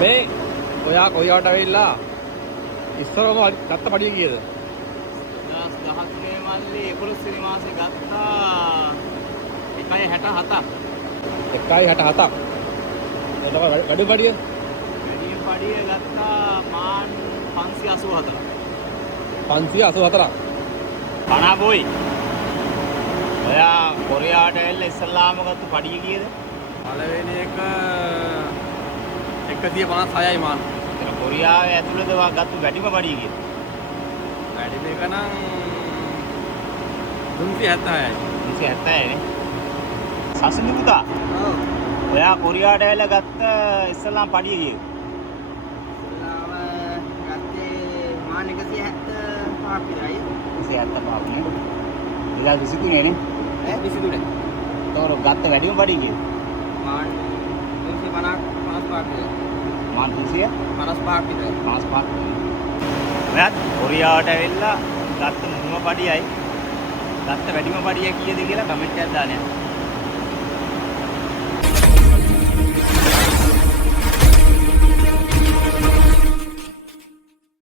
මේ ඔයා කොයිවට ඇවිල්ලා ඉස්සරම ගත්ත පඩිය කීයද? 2013 මල්ලි 11 වෙනි මාසේ ගත්තා 1.67ක්. 1.67ක්. එතකොට වැඩි පඩිය? වැඩි පඩිය ගත්තා මාන් 584. 584ක්. කනබොයි. ඔයා කොරියාවට ඇවිල්ලා ඉස්සල්ලාම ගත්ත පඩිය කීයද? පළවෙනි එක 156යි මාන්. එතන කොරියාවේ ඇතුළත ගත්ත වැඩිම පඩිය කීයද? වැඩිම එක නම් 376යි. 376 නේ. සසුන් පුතා. ඔව්. ඔයා කොරියාවට ඇවිල්ලා ගත්ත ඉස්සල්ලාම පඩිය කීයද? ඉස්සලාම ගත්තේ මාන 175ක් විතරයි. 175ක් නේ. 2023 නේ. 23. තවර ගත්ත වැඩිම පඩිය කීයද? මාන 355ක් විතර. මාන් 55ක් විතර. 55ක්. ඔයාත් කොරියාවට ඇවිල්ලා ගත්ත මුල්ම පඩියයි ගත්ත වැඩිම පඩිය කීයද කියලා කමෙන්ට් එකක් දාන්න.